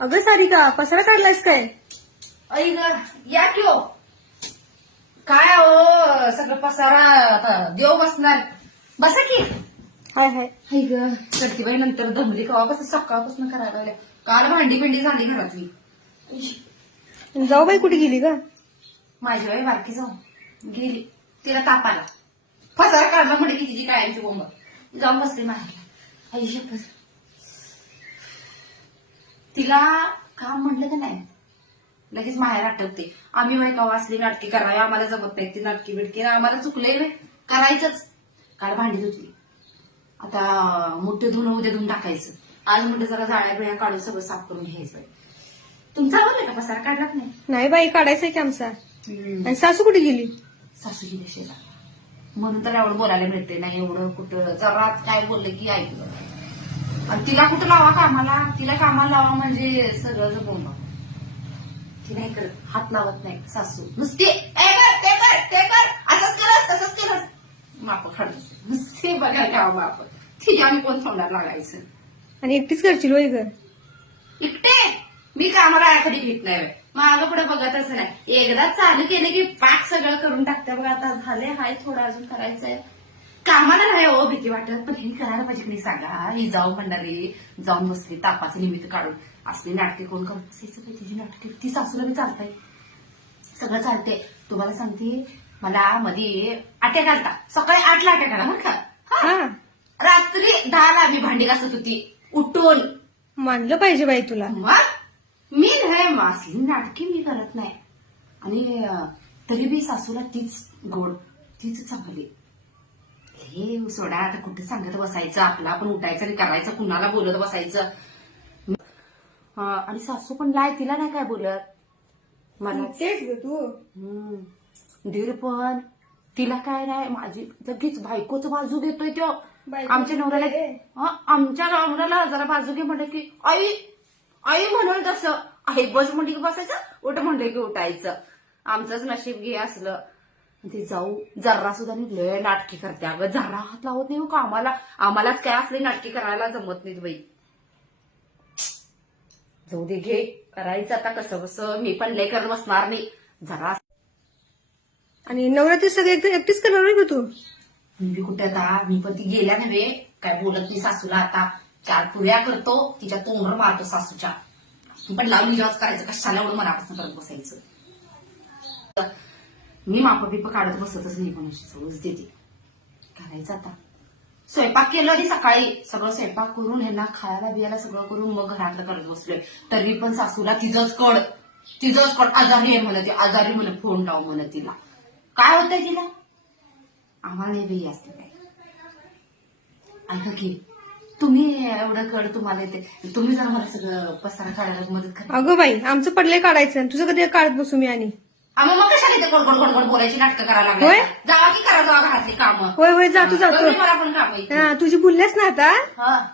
अगं सारिका पसारा काढलायस काय? ऐ ग या की हो. काय हो सगळं पसारा आता देव बसणार. बसा की. हाय हाय. ऐ ग प्रतिबाई नंतर दमली कवापासून सकाळपासून करायला लागल्या. काल भांडी पिंडी झाली घरातली. जाऊ बाई कुठे गेली का माझी बाई बारकी जाऊन गेली. तिला ताप आला. पसारा काढला म्हणजे की तिची कायमची बोंब. जाऊन बसली मारायला आई शपथ. तिला काम म्हणलं का नाही? लगेच माहेर आठवते. आम्ही बाई कवा असली नाटकी करावी? आम्हाला जमत नाही ती नाटकी बिटकी. आम्हाला चुकलंय बे. करायचंच. काल भांडी धुतली. आता मोठे धुणं उद्या धुवून टाकायचं. आज म्हणते जरा जाळ्या बिळ्या काढून सगळं साफ करून घ्यायचं. तुमचा आवडलं का? पसारा काढलाच नाही? नाही बाई काढायचंय की आमचा. आणि सासू कुठे गेली? सासूजी देशेला म्हणून तर एवढं बोलायला मिळते नाही एवढं कुठं? जरा काय बोललं की ऐकलं. आणि तिला कुठं लावा कामाला? तिला कामाला लावा म्हणजे सगळं बोंबा ती नाही करत. हात लावत नाही. सासू. नुसते "ए कर, ते कर ते कर असंच केलंस तसंच केलंस. माप खडत नुसते बघायला लावा माप तिच्या आम्ही कोण तोंडात लागायचं? आणि एकटीच करशील होय घर एकटे? मी कामाला कधी भेट नाही. मागं पुढे बघतच नाही. एकदा चालू केले की पाक सगळं करून टाकते बघा. आता झाले हाय थोडं अजून करायचंय. कामाला नाही हो भीती वाटत पण हे करायला पाहिजे की नाही सांगा. ही जाऊ म्हणणारी जाऊन बसली तापाचं निमित्त काढून. असली नाटके कोण बसायचं बाई तिची नाटके? ती सासूला बी चालतंय. सगळं चालते तुम्हाला सांगते मला मध्ये आट्या घालता सकाळी आठला आट्या घाला बरं का? रात्री दहाला मी भांडी घासत होती उठून. मानलं पाहिजे बाई तुला. मग? मी नाही मासली नाटकी मी करत नाही. आणि तरी बी सासूला तीच गोड तीच चांगली. हे सोडा आता कुठे सांगत बसायचं? आपलं आपण उठायचं आणि करायचं कुणाला बोलत बसायचं? आणि सासू पण लाय तिला नाही काय बोलत? मला तेच ग तू. दीर पण. तिला काय नाही माझी लगेच बायकोच बाजू घेतोय तो आमच्या नवऱ्याला? हं, आमच्या नवऱ्याला जरा बाजू घे म्हणलं की आई आई म्हणून तसं. आई बस म्हणली की बसायचं उठ म्हणलं की उठायचं. आमचंच नशीब घे असलं. ती जाऊ जर्रा सुद्धा नाही लय नाटकी करते अगं. जरा हात लावत नाही हो का? आम्हाला आम्हालाच काय असली नाटकी करायला जमत नाहीत बाई. जाऊ दे घे. करायचं आता कसं कसं मी पण लय करत बसणार नाही. जरा आणि नवरात्री सगळे एकटीच करणार होय ग तू? मी कुठे आता? मी पण ती गेल्या नव्हे. काय बोलत नाही सासूला आता. चार पुऱ्या करतो. तिच्या तोंडवर मारतो सासूच्या. पण लावून जॉज करायचं. कशाला एवढं मनापासून करत बसायचं? मी माप बिप काढत बसतच नाही कोणाशी सगळंच देते करायचं आता. स्वयंपाक केलं आणि सकाळी. सगळं स्वयंपाक करून ह्यांना खायला बियाला सगळं करून मग घरातलं करत बसलोय. तरी पण सासूला तिचंच कड तिचंच कड आजारी आहे म्हणत आजारी म्हणे फोन लाव म्हणत तिला. काय होतंय तिला? आम्हाला नाही बाई असलं काय ऐका की तुम्ही एवढं कड तुम्हाला येते. तुम्ही जर मला सगळं पसारा काढायला मदत करा अगं बाई आमचं पडले काढायचं. आणि तुझं कधी काढत बसू मी आणि? कशाला इथे बोलायची करायला होय? लागली करा जावा घरातली कामं. होय होय जातो जातो. तुझी बोललेस ना आता?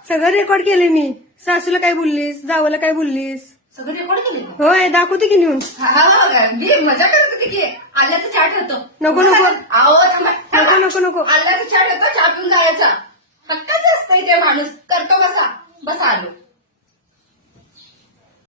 सगळं रेकॉर्ड केले मी. सासूला काय बोललीस? जावला काय बोललीस? सगळं रेकॉर्ड केले होय दाखवते की नेऊन मी मजा करत होती की. आल्याचं चहा होतो नको, नको. आहो नको नको नको. आल्याचं चहा होतो चहा जायचा. हक्काच असतं इथे माणूस. करतो बसा. बसा आलो.